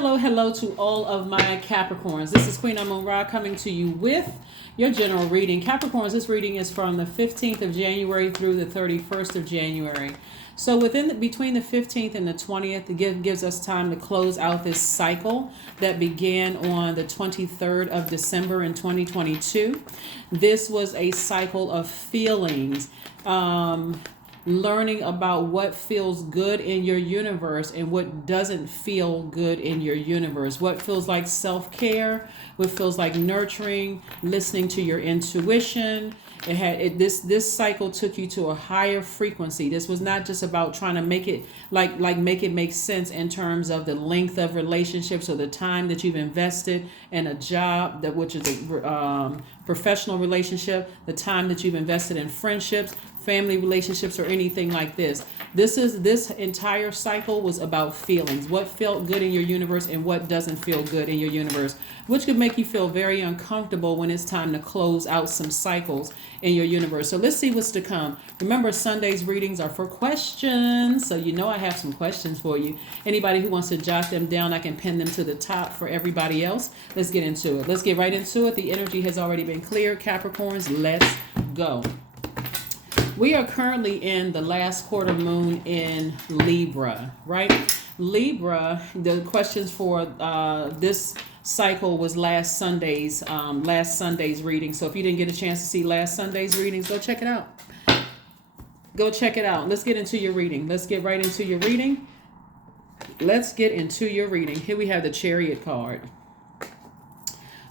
hello to all of my Capricorns. This is Queen Amun Ra coming to you with your general reading. Capricorns, this reading is from the 15th of January through the 31st of January. So between the 15th and the 20th, it gives us time to close out this cycle that began on the 23rd of December in 2022. This was a cycle of feelings. Learning about what feels good in your universe and what doesn't feel good in your universe. What feels like self-care, what feels like nurturing, listening to your intuition. This cycle took you to a higher frequency. This was not just about trying to make it make it make sense in terms of the length of relationships or the time that you've invested in a job, which is a professional relationship, the time that you've invested in friendships, family relationships, or anything like this. This entire cycle was about feelings. What felt good in your universe and what doesn't feel good in your universe, which could make you feel very uncomfortable when it's time to close out some cycles in your universe. So let's see what's to come. Remember, Sunday's readings are for questions. So I have some questions for you. Anybody who wants to jot them down, I can pin them to the top for everybody else. Let's get into it. Let's get right into it. The energy has already been cleared. Capricorns, let's go. We are currently in the last quarter moon in Libra, right? Libra, the questions for this cycle was last Sunday's reading. So if you didn't get a chance to see last Sunday's readings, go check it out. Go check it out. Let's get into your reading. Let's get right into your reading. Let's get into your reading. Here we have the Chariot card.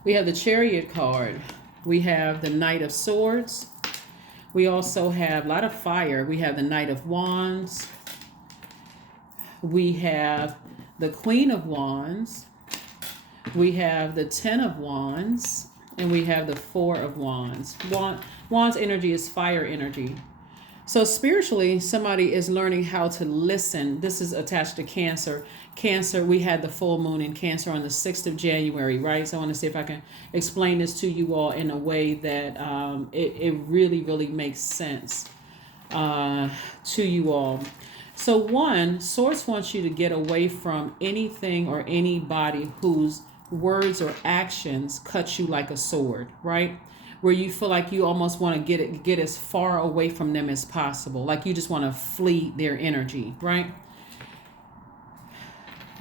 We have the Chariot card. We have the Knight of Swords. We also have a lot of fire. We have the Knight of Wands. We have the Queen of Wands. We have the Ten of Wands. And we have the Four of Wands. Wands energy is fire energy. So spiritually, somebody is learning how to listen. This is attached to Cancer. Cancer, we had the full moon in Cancer on the 6th of January, right? So I want to see if I can explain this to you all in a way that it really, really makes sense to you all. So one, Source wants you to get away from anything or anybody whose words or actions cut you like a sword, right? Where you feel like you almost want to get as far away from them as possible. Like you just want to flee their energy, right?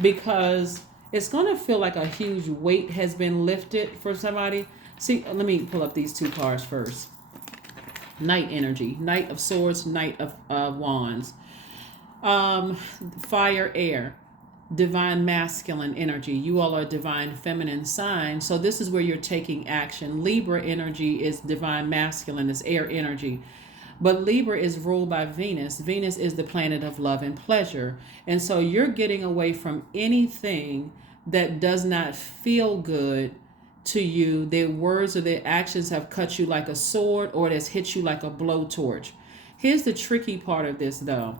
Because it's going to feel like a huge weight has been lifted for somebody. See, let me pull up these two cards first. Knight energy, Knight of Swords, Knight of Wands. Fire, air. Divine masculine energy. You all are divine feminine sign. So this is where you're taking action. Libra energy is divine masculine, is air energy. But Libra is ruled by Venus. Venus is the planet of love and pleasure. And so you're getting away from anything that does not feel good to you. Their words or their actions have cut you like a sword, or it has hit you like a blowtorch. Here's the tricky part of this though.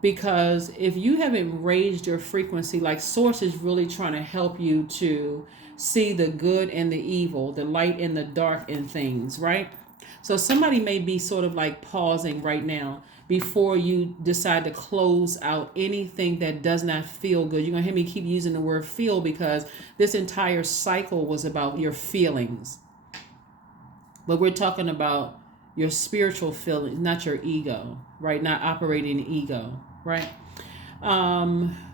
Because if you haven't raised your frequency, like Source is really trying to help you to see the good and the evil, the light and the dark in things, right? So somebody may be sort of like pausing right now before you decide to close out anything that does not feel good. You're going to hear me keep using the word feel because this entire cycle was about your feelings. But we're talking about your spiritual feelings, not your ego, right? Not operating ego, right?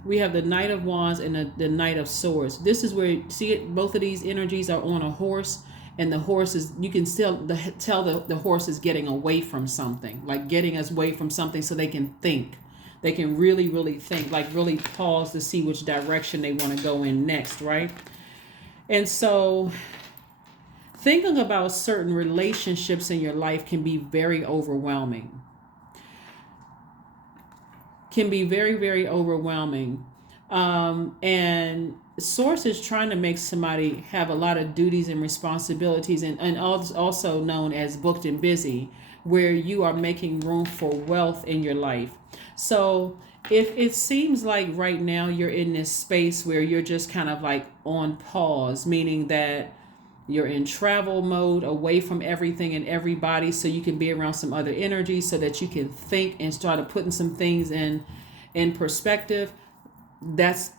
We have the Knight of Wands and the Knight of Swords. This is where, see it, both of these energies are on a horse, and the horse is, you can still tell the horse is getting away from something, like getting us away from something so they can think. They can really, really think, like really pause to see which direction they want to go in next, right? And so thinking about certain relationships in your life can be very overwhelming. Can be very, very overwhelming. And Source is trying to make somebody have a lot of duties and responsibilities, and also known as booked and busy, where you are making room for wealth in your life. So if it seems like right now you're in this space where you're just kind of like on pause, meaning that you're in travel mode, away from everything and everybody, so you can be around some other energy, so that you can think and start putting some things in perspective. That's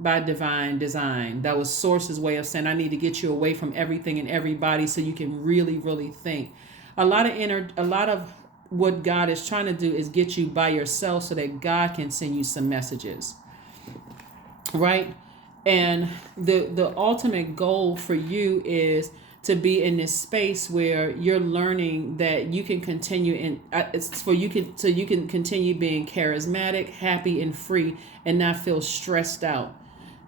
by divine design. That was Source's way of saying, I need to get you away from everything and everybody so you can really, really think. A lot of what God is trying to do is get you by yourself so that God can send you some messages. Right? And the ultimate goal for you is to be in this space where you're learning that you can continue it's for you can so you can continue being charismatic, happy, and free, and not feel stressed out,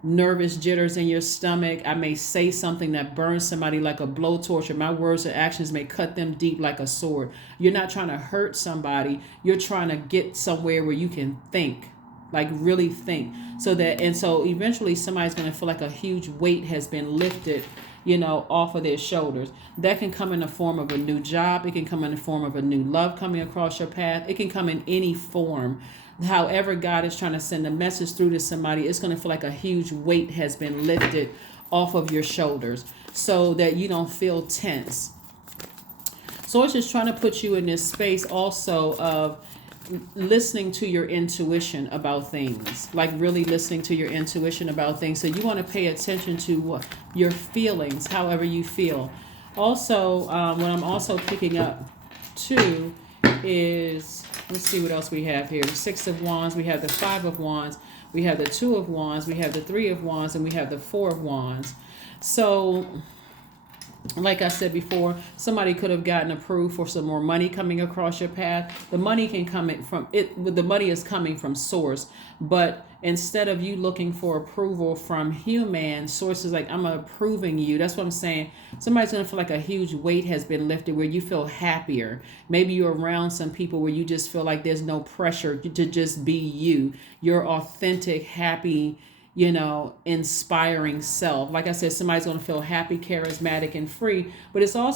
nervous jitters in your stomach. I may say something that burns somebody like a blowtorch, or my words or actions may cut them deep like a sword. You're not trying to hurt somebody. You're trying to get somewhere where you can think, like really think, so eventually somebody's going to feel like a huge weight has been lifted, off of their shoulders. That can come in the form of a new job. It can come in the form of a new love coming across your path. It can come in any form. However God is trying to send a message through to somebody, it's going to feel like a huge weight has been lifted off of your shoulders so that you don't feel tense. So it's just trying to put you in this space also of listening to your intuition about things, like really listening to your intuition about things. So you want to pay attention to your feelings, however you feel. Also, what I'm also picking up too is, let's see what else we have here. The 6 of Wands, we have the 5 of Wands, we have the 2 of Wands, we have the 3 of Wands, and we have the 4 of Wands. So like I said before, somebody could have gotten approved for some more money coming across your path. The money can come in from it. The money is coming from Source, but instead of you looking for approval from human, Source is like, I'm approving you. That's what I'm saying. Somebody's going to feel like a huge weight has been lifted where you feel happier. Maybe you're around some people where you just feel like there's no pressure to just be you. You're authentic, happy, inspiring self. Like I said, somebody's going to feel happy, charismatic, and free, but it's all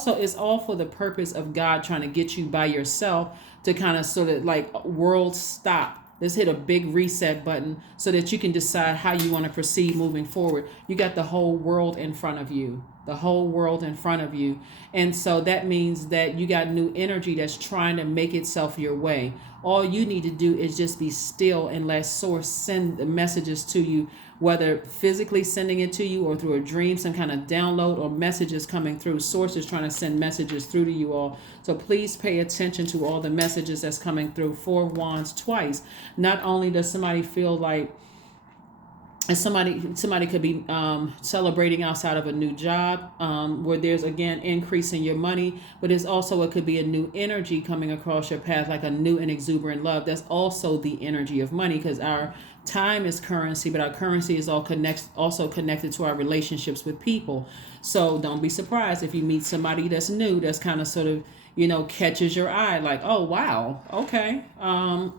for the purpose of God trying to get you by yourself to kind of sort of like world stop. Let's hit a big reset button so that you can decide how you want to proceed moving forward. You got the whole world in front of you. The whole world in front of you. And so that means that you got new energy that's trying to make itself your way. All you need to do is just be still and let Source send the messages to you, whether physically sending it to you or through a dream, some kind of download or messages coming through. Source is trying to send messages through to you all. So please pay attention to all the messages that's coming through. 4 of Wands twice. Not only does somebody feel like, and somebody could be celebrating outside of a new job where there's, again, increase in your money, but it could be a new energy coming across your path, like a new and exuberant love. That's also the energy of money, because our time is currency, but our currency is also connected to our relationships with people. So don't be surprised if you meet somebody that's new, that's kind of sort of, catches your eye, like, oh, wow, okay,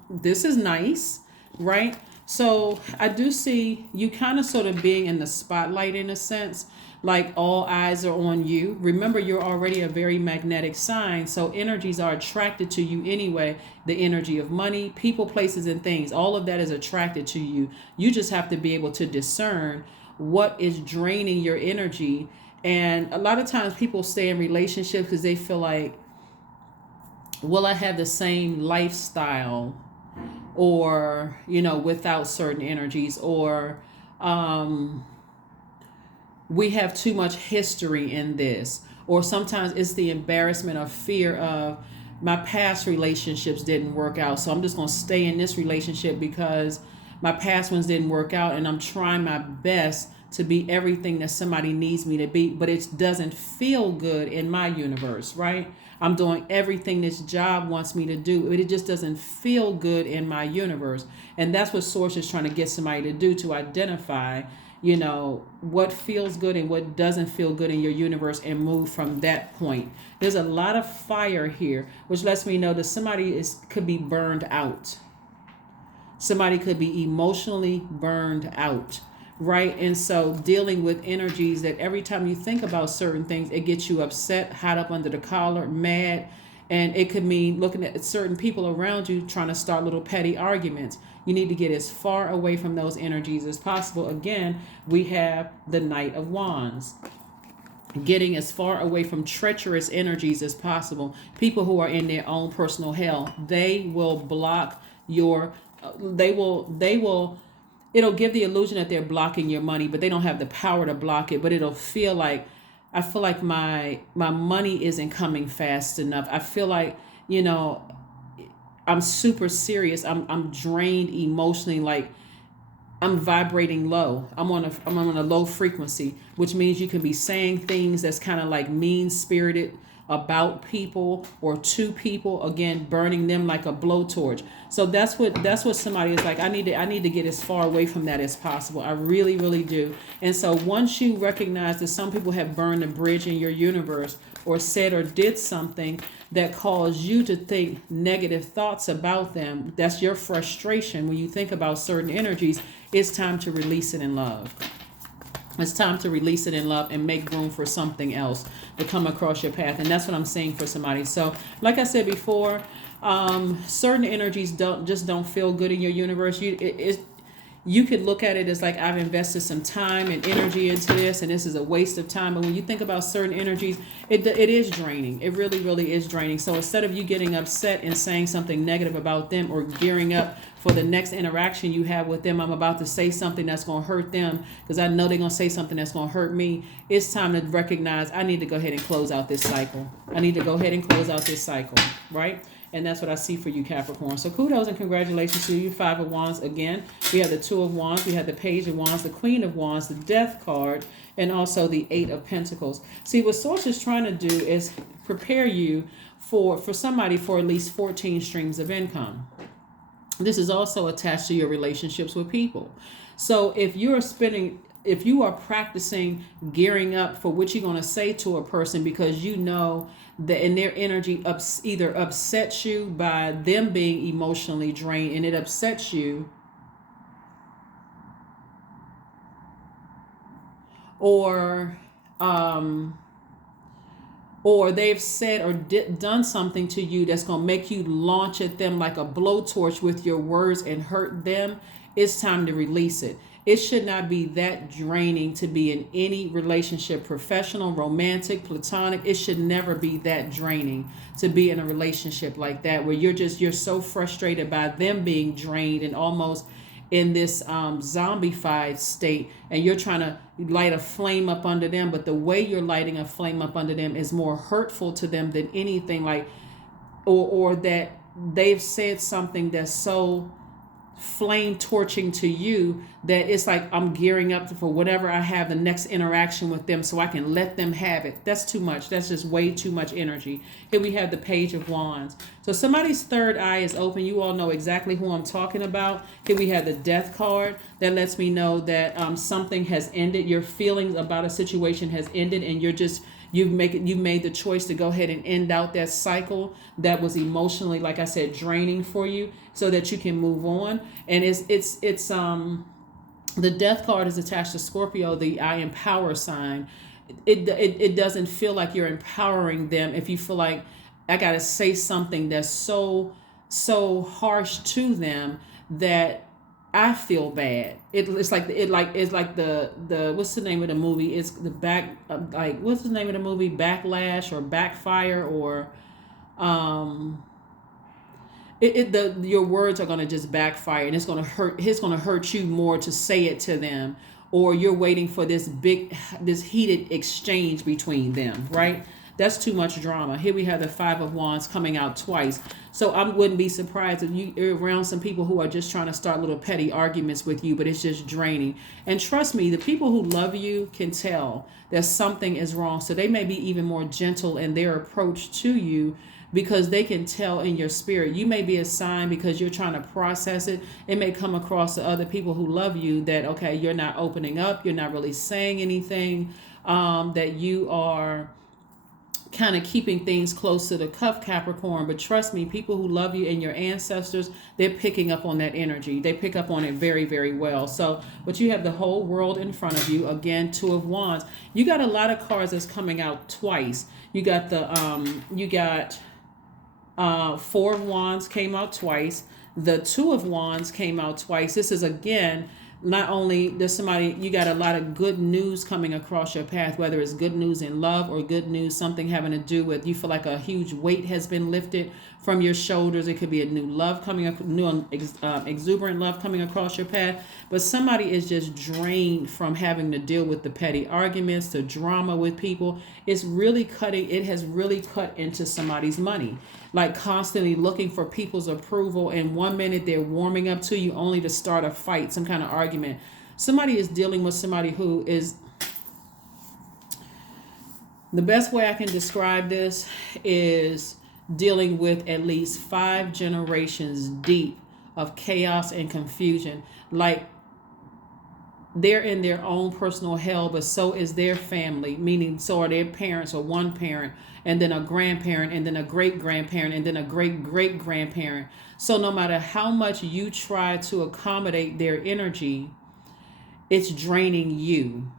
this is nice, right? So I do see you kind of sort of being in the spotlight in a sense, like all eyes are on you. Remember, you're already a very magnetic sign, so energies are attracted to you anyway. The energy of money, people, places, and things, all of that is attracted to you. You just have to be able to discern what is draining your energy. And a lot of times people stay in relationships because they feel like, will I have the same lifestyle or without certain energies, or we have too much history in this, or sometimes it's the embarrassment or fear of my past relationships didn't work out, so I'm just going to stay in this relationship because my past ones didn't work out, and I'm trying my best to be everything that somebody needs me to be, but it doesn't feel good in my universe, right? I'm doing everything this job wants me to do, but it just doesn't feel good in my universe. And that's what Source is trying to get somebody to do, to identify, what feels good and what doesn't feel good in your universe, and move from that point. There's a lot of fire here, which lets me know that somebody could be burned out. Somebody could be emotionally burned out. Right? And so dealing with energies that every time you think about certain things, it gets you upset, hot up under the collar, mad. And it could mean looking at certain people around you trying to start little petty arguments. You need to get as far away from those energies as possible. Again, we have the Knight of Wands. Getting as far away from treacherous energies as possible. People who are in their own personal hell, they will block your, they will it'll give the illusion that they're blocking your money, but they don't have the power to block it. But it'll feel like, I feel like my money isn't coming fast enough. I feel like, you know, I'm super serious. I'm drained emotionally. Like, I'm vibrating low. I'm on a low frequency, which means you can be saying things that's kind of like mean spirited about people or to people, again burning them like a blowtorch. So that's what somebody is like. I need to get as far away from that as possible. I really, really do. And so once you recognize that some people have burned a bridge in your universe, or said or did something that caused you to think negative thoughts about them, that's your frustration. When you think about certain energies, it's time to release it in love. It's time to release it in love and make room for something else to come across your path. And that's what I'm saying for somebody. So like I said before, certain energies don't feel good in your universe. You could look at it as like, I've invested some time and energy into this, and this is a waste of time. But when you think about certain energies, it is draining. It really, really is draining. So instead of you getting upset and saying something negative about them, or gearing up for the next interaction you have with them, I'm about to say something that's going to hurt them because I know they're going to say something that's going to hurt me. It's time to recognize, I need to go ahead and close out this cycle. Right? And that's what I see for you, Capricorn. So kudos and congratulations to you. 5 of Wands again. We have the 2 of Wands. We have the Page of Wands, the Queen of Wands, the Death card, and also the 8 of Pentacles. See, what Source is trying to do is prepare you for somebody for at least 14 streams of income. This is also attached to your relationships with people. So if you are practicing gearing up for what you're going to say to a person, because you know that in their energy either upsets you by them being emotionally drained, and it upsets you, or they've said or done something to you that's going to make you launch at them like a blowtorch with your words and hurt them, it's time to release it. It should not be that draining to be in any relationship, professional, romantic, platonic. It should never be that draining to be in a relationship like that, where you're so frustrated by them being drained and almost in this zombified state, and you're trying to light a flame up under them, but the way you're lighting a flame up under them is more hurtful to them than anything, like or that they've said something that's so flame torching to you that it's like, I'm gearing up for whatever I have the next interaction with them so I can let them have it. That's too much. That's just way too much energy. Here we have the Page of Wands. So somebody's third eye is open. You all know exactly who I'm talking about. Here we have the Death card. That lets me know that something has ended. Your feelings about a situation has ended, and you've made the choice to go ahead and end out that cycle that was emotionally, like I said, draining for you, so that you can move on. And it's the Death card is attached to Scorpio, the I empower sign. It doesn't feel like you're empowering them if you feel like, I got to say something that's so harsh to them that I feel bad. It's like the what's the name of the movie? It's the what's the name of the movie? Backlash or Backfire, or your words are gonna just backfire, and it's gonna hurt. It's gonna hurt you more to say it to them, or you're waiting for this heated exchange between them, right? That's too much drama. Here we have the 5 of Wands coming out twice. So I wouldn't be surprised if you're around some people who are just trying to start little petty arguments with you, but it's just draining. And trust me, the people who love you can tell that something is wrong. So they may be even more gentle in their approach to you, because they can tell in your spirit. You may be a sign because you're trying to process it. It may come across to other people who love you that, okay, you're not opening up. You're not really saying anything, that you are kind of keeping things close to the cuff, Capricorn. But trust me, people who love you and your ancestors, they're picking up on that energy. They pick up on it very, very well. So, but you have the whole world in front of you. Again, 2 of Wands. You got a lot of cards that's coming out twice. You got the 4 of Wands came out twice. The 2 of Wands came out twice. This is again not only does somebody, you got a lot of good news coming across your path, whether it's good news in love or good news, something having to do with, you feel like a huge weight has been lifted from your shoulders. It could be a new love coming up, new exuberant love coming across your path. But somebody is just drained from having to deal with the petty arguments, the drama with people. It has really cut into somebody's money. Like constantly looking for people's approval, and 1 minute they're warming up to you only to start a fight, some kind of argument. Somebody is dealing with somebody who is, the best way I can describe this is dealing with at least 5 generations deep of chaos and confusion. Like they're in their own personal hell, but so is their family, meaning so are their parents, or one parent, and then a grandparent, and then a great-grandparent, and then a great-great-grandparent. So no matter how much you try to accommodate their energy, it's draining you.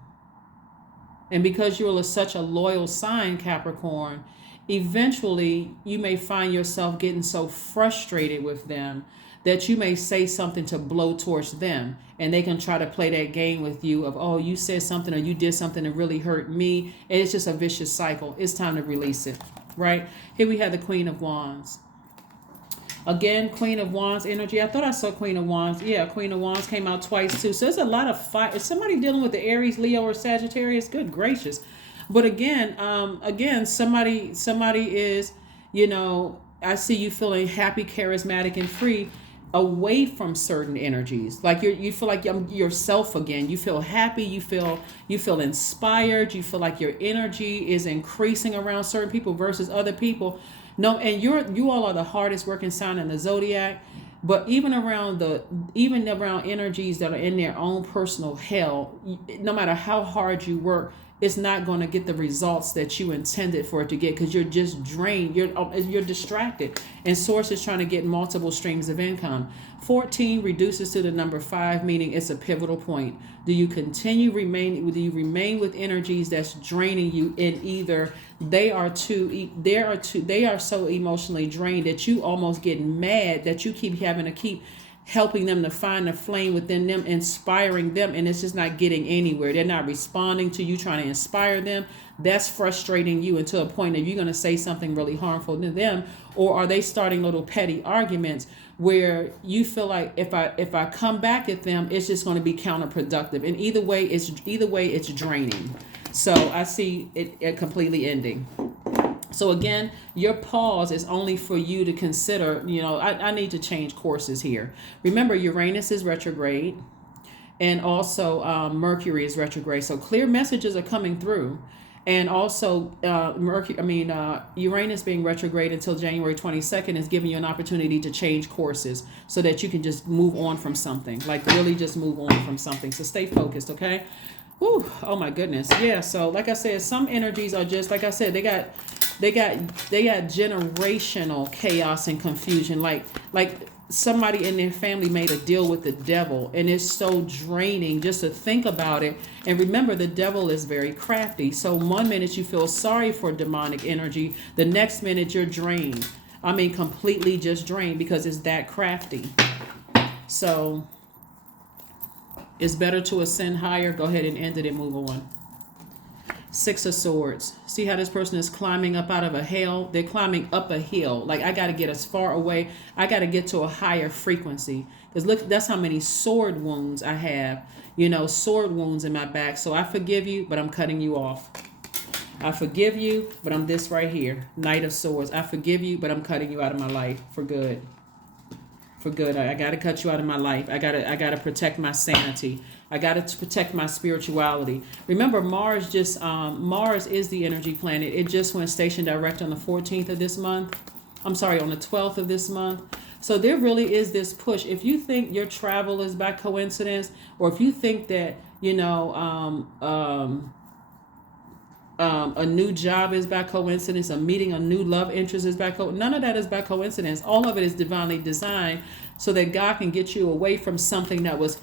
And because you're such a loyal sign, Capricorn, eventually you may find yourself getting so frustrated with them that you may say something to blow towards them, and they can try to play that game with you of, oh, you said something or you did something that really hurt me. And it's just a vicious cycle. It's time to release it, right? Here we have the Queen of Wands. Again, Queen of Wands energy. I thought I saw Queen of Wands. Yeah, Queen of Wands came out twice too. So there's a lot of fight. Is somebody dealing with the Aries, Leo, or Sagittarius? Good gracious. But again, somebody is, I see you feeling happy, charismatic, and free, away from certain energies. Like you feel like you're yourself again. You feel happy, you feel inspired, you feel like your energy is increasing around certain people versus other people. No, and you all are the hardest working sign in the zodiac. But even around energies that are in their own personal hell, no matter how hard you work, it's not going to get the results that you intended for it to get, because you're just drained. You're distracted, and source is trying to get multiple streams of income. 14 reduces to the number 5, meaning it's a pivotal point. Do you remain with energies that's draining you, in either they are so emotionally drained that you almost get mad that you keep having to keep helping them to find the flame within them, inspiring them, and it's just not getting anywhere. They're not responding to you trying to inspire them. That's frustrating you until a point that you're going to say something really harmful to them. Or are they starting little petty arguments where you feel like if I come back at them, it's just going to be counterproductive? And either way it's draining. So I see it completely ending. So again, your pause is only for you to consider, I need to change courses here. Remember, Uranus is retrograde, and also Mercury is retrograde. So clear messages are coming through. And also Uranus being retrograde until January 22nd is giving you an opportunity to change courses so that you can just move on from something, like really just move on from something. So stay focused, okay? Whew, oh my goodness. Yeah, so like I said, some energies are just, like I said, they got generational chaos and confusion. Like somebody in their family made a deal with the devil, and it's so draining just to think about it. And remember, the devil is very crafty. So 1 minute you feel sorry for demonic energy, the next minute you're drained. I mean, completely just drained, because it's that crafty. So it's better to ascend higher. Go ahead and end it and move on. 6 of Swords. See how this person is climbing up out of a hell? They're climbing up a hill. Like, I got to get as far away. I got to get to a higher frequency. Because look, that's how many sword wounds I have. Sword wounds in my back. So I forgive you, but I'm cutting you off. I forgive you, but I'm this right here. Knight of Swords. I forgive you, but I'm cutting you out of my life for good. For good. I got to cut you out of my life. I got to protect my sanity. I got to protect my spirituality. Remember, Mars is the energy planet. It just went station direct on the 14th of this month. On the 12th of this month. So there really is this push. If you think your travel is by coincidence, or if you think that, a new job is by coincidence, a meeting a new love interest is by coincidence, none of that is by coincidence. All of it is divinely designed so that God can get you away from something that was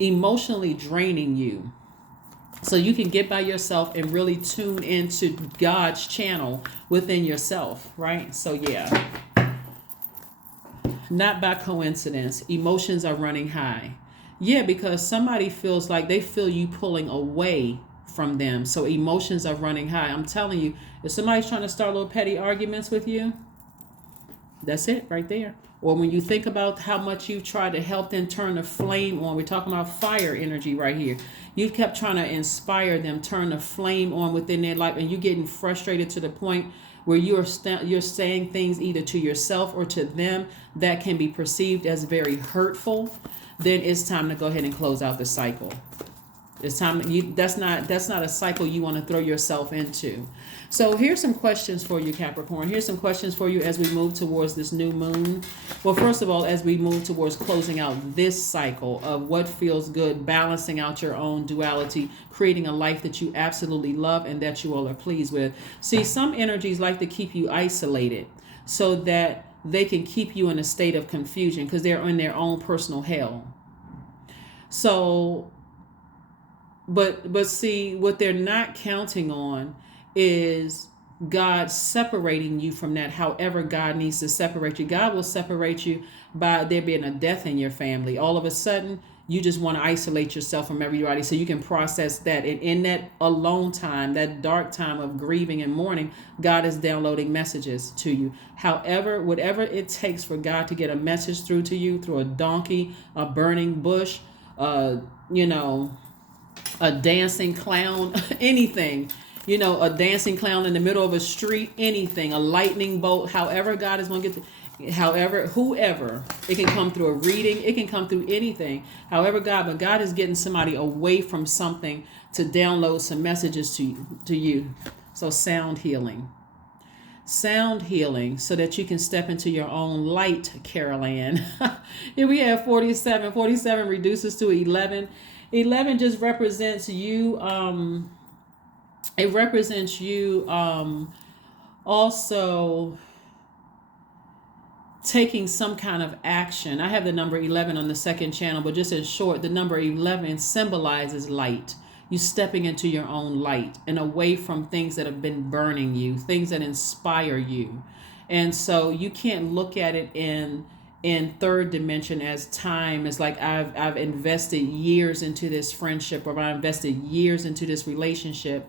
emotionally draining you, so you can get by yourself and really tune into God's channel within yourself, right? So yeah, not by coincidence. Emotions are running high. Yeah, because somebody feels like they feel you pulling away from them. So emotions are running high. I'm telling you, if somebody's trying to start little petty arguments with you, that's it right there. Or when you think about how much you tried to help them turn the flame on, we're talking about fire energy right here. You kept trying to inspire them, turn the flame on within their life, and you're getting frustrated to the point where you're saying things either to yourself or to them that can be perceived as very hurtful. Then it's time to go ahead and close out the cycle. It's time. That's not a cycle you want to throw yourself into. So here's some questions for you, Capricorn. Here's some questions for you as we move towards this new moon. Well, first of all, as we move towards closing out this cycle of what feels good, balancing out your own duality, creating a life that you absolutely love and that you all are pleased with. See, some energies like to keep you isolated so that they can keep you in a state of confusion because they're in their own personal hell. So but see, what they're not counting on is God separating you from that. However God needs to separate you, God will separate you by there being a death in your family. All of a sudden you just want to isolate yourself from everybody so you can process that. And in that alone time, that dark time of grieving and mourning, God is downloading messages to you. However, whatever it takes for God to get a message through to you, through a donkey, a burning bush, a dancing clown, anything, a dancing clown in the middle of a street, anything, a lightning bolt, however God is going to whoever, it can come through a reading, it can come through anything, but God is getting somebody away from something to download some messages to you. So sound healing so that you can step into your own light, Carol Ann. Here we have 47 reduces to 11. 11 just represents you. It represents you also taking some kind of action. I have the number 11 on the second channel, but just in short, the number 11 symbolizes light. You stepping into your own light and away from things that have been burning you, things that inspire you. And so you can't look at it in third dimension as time. It's like I've invested years into this friendship, or I invested years into this relationship,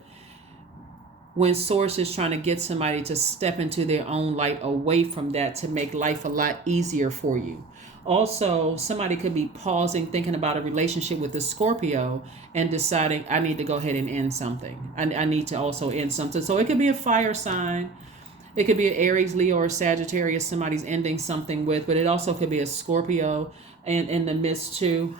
when source is trying to get somebody to step into their own light away from that to make life a lot easier for you. Also, somebody could be pausing, thinking about a relationship with a Scorpio and deciding, I need to go ahead and end something. I need to also end something. So it could be a fire sign. It could be an Aries, Leo, or Sagittarius somebody's ending something with, but it also could be a Scorpio and in the midst too.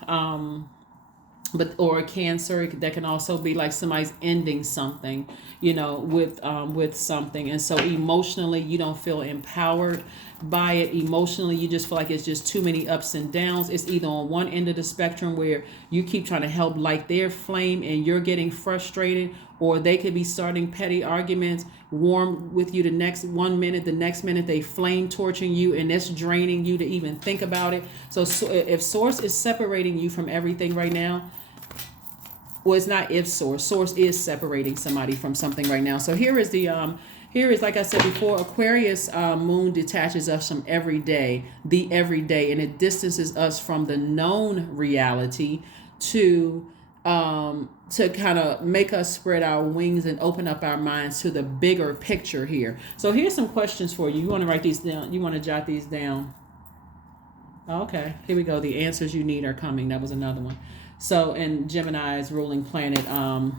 Or a Cancer, that can also be like somebody's ending something, with something. And so emotionally, you don't feel empowered by it. Emotionally, you just feel like it's just too many ups and downs. It's either on one end of the spectrum where you keep trying to help light their flame and you're getting frustrated, or they could be starting petty arguments, warm with you the next 1 minute, the next minute they flame torching you, and that's draining you to even think about it. So if source is separating you from everything right now, well, it's not if source is separating somebody from something right now. So here is like I said before, Aquarius moon detaches us from the everyday, and it distances us from the known reality to kind of make us spread our wings and open up our minds to the bigger picture here. So here's some questions for you. You want to write these down? You want to jot these down? Okay, here we go. The answers you need are coming. That was another one. So, and Gemini's ruling planet,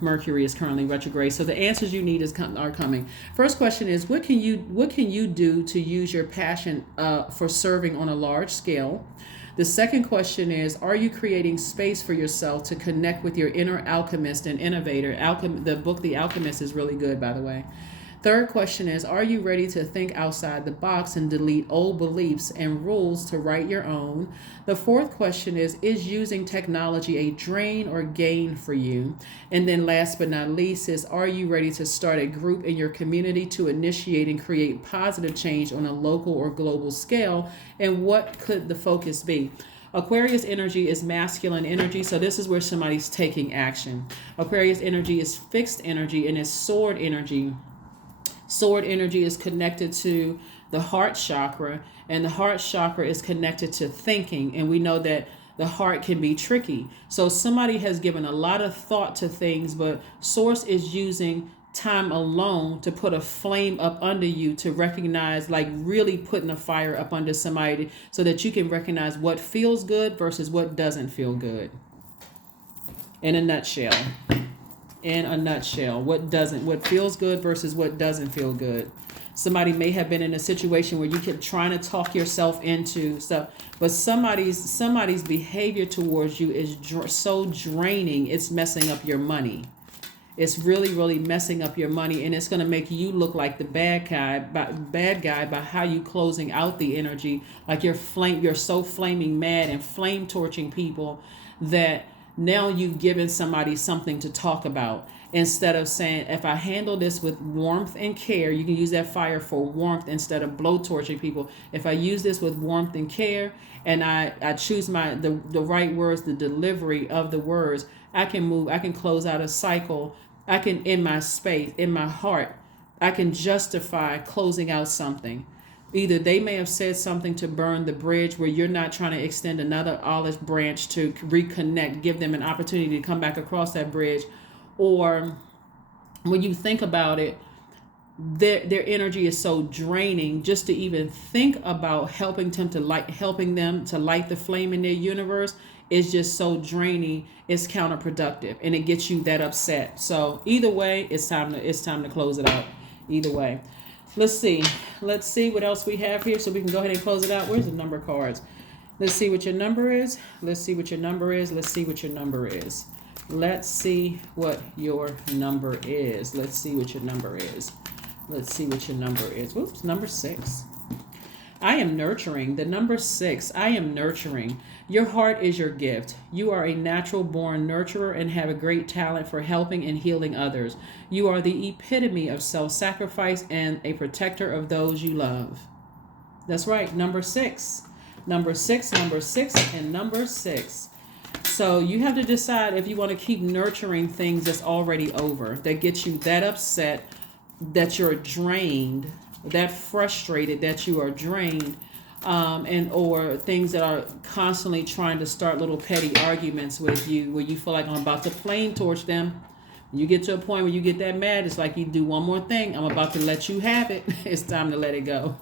Mercury, is currently retrograde. So the answers you need are coming. First question is, what can you do to use your passion for serving on a large scale? The second question is, are you creating space for yourself to connect with your inner alchemist and innovator? The book The Alchemist is really good, by the way. Third question is, are you ready to think outside the box and delete old beliefs and rules to write your own? The fourth question is using technology a drain or gain for you? And then last but not least is, are you ready to start a group in your community to initiate and create positive change on a local or global scale? And what could the focus be? Aquarius energy is masculine energy, so this is where somebody's taking action. Aquarius energy is fixed energy and is sword energy. Sword energy is connected to the heart chakra, and the heart chakra is connected to thinking. And we know that the heart can be tricky. So somebody has given a lot of thought to things, but Source is using time alone to put a flame up under you, to recognize, like really putting a fire up under somebody so that you can recognize what feels good versus what doesn't feel good. In a nutshell. What feels good versus what doesn't feel good. Somebody may have been in a situation where you kept trying to talk yourself into stuff, but somebody's behavior towards you is so draining, it's messing up your money. It's really, really messing up your money, and it's going to make you look like the bad guy by how you closing out the energy. Like you're so flaming mad and flame torching people that now you've given somebody something to talk about. Instead of saying, if I handle this with warmth and care, you can use that fire for warmth instead of blowtorching people. If I use this with warmth and care, and I choose the right words, the delivery of the words, I can close out a cycle. I can, in my space, in my heart, I can justify closing out something. Either they may have said something to burn the bridge where you're not trying to extend another olive branch to reconnect, give them an opportunity to come back across that bridge. Or when you think about it, their energy is so draining. Just to even think about helping them to light the flame in their universe is just so draining. It's counterproductive, and it gets you that upset. So either way, it's time to close it out. Either way, let's see what else we have here, so we can go ahead and close it out. Where's the number cards? Let's see what your number is. Let's see what your number is. Let's see what your number is. Let's see what your number is. Let's see what your number is. Let's see what your number is. Whoops, number 6. I am nurturing. The number 6, I am nurturing. Your heart is your gift. You are a natural born nurturer and have a great talent for helping and healing others. You are the epitome of self-sacrifice and a protector of those you love. That's right, number 6. Number 6, number 6, and number 6. So you have to decide if you want to keep nurturing things that's already over, that gets you that upset, that you're drained, that frustrated, that you are drained, or things that are constantly trying to start little petty arguments with you where you feel like I'm about to flame torch them. You get to a point where you get that mad, it's like you do one more thing. I'm about to let you have it. It's time to let it go.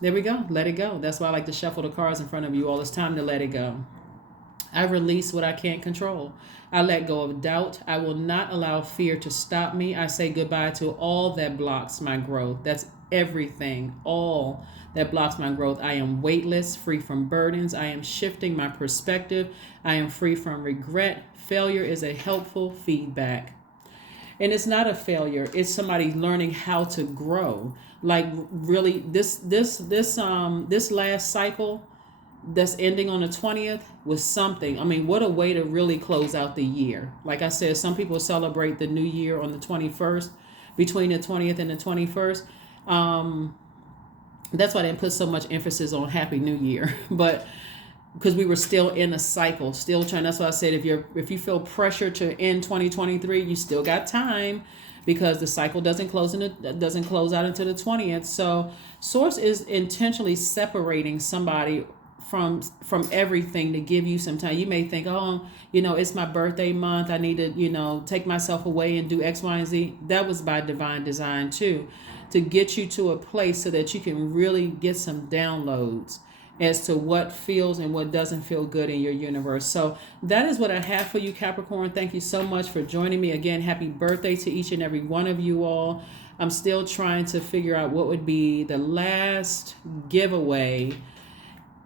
There we go. Let it go. That's why I like to shuffle the cards in front of you all. It's time to let it go. I release what I can't control. I let go of doubt. I will not allow fear to stop me. I say goodbye to all that blocks my growth. That's everything. All that blocks my growth. I am weightless, free from burdens. I am shifting my perspective. I am free from regret. Failure is a helpful feedback. And it's not a failure. It's somebody learning how to grow. Like really, this last cycle that's ending on the 20th was something. I mean, what a way to really close out the year. Like I said, some people celebrate the new year on the 21st, between the 20th and the 21st. That's why I didn't put so much emphasis on Happy New Year, but because we were still in a cycle, still trying. That's why I said if you feel pressure to end 2023, you still got time, because the cycle doesn't close out until the 20th. So Source is intentionally separating somebody from everything to give you some time. You may think, it's my birthday month, I need to, take myself away and do X, Y, and Z. That was by divine design too, to get you to a place so that you can really get some downloads as to what feels and what doesn't feel good in your universe. So that is what I have for you, Capricorn. Thank you so much for joining me. Again, happy birthday to each and every one of you all. I'm still trying to figure out what would be the last giveaway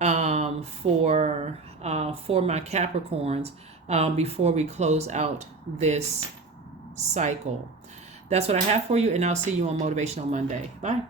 for my Capricorns before we close out this cycle. That's what I have for you, and I'll see you on Motivational Monday. Bye.